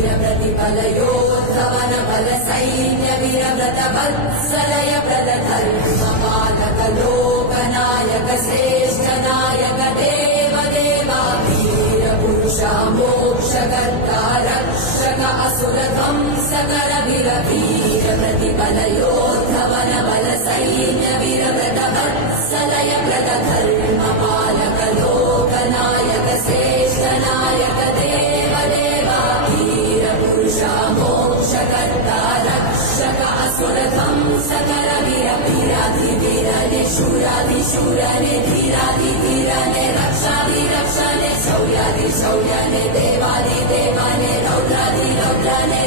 प्रतिफलयोद्धवन बल सैन्य वीरव्रत वत्सलय प्रद धर्म पालक लोकनायक श्रेष्ठ नायक देव देवा वीर पुरुषा मोक्षकर्ता रक्षक असुर ध्वंसकर वीर वीर प्रतिफलयोद्धवन बल सैन्य वीरव्रत वत्सलय प्रद धर्म पालक लोकनायक श्रेष्ठ नायक देव देवा वीर पुरुषा मोक्षकर्ता रक्षक असुर ध्वंसकर वीर वीराधिवीरने शूराधिशूरने धीराधिधीरने रक्षाधिरक्षणे शौर्याधिशौर्यने देवाधिदेवाने रौद्राधिरौद्रने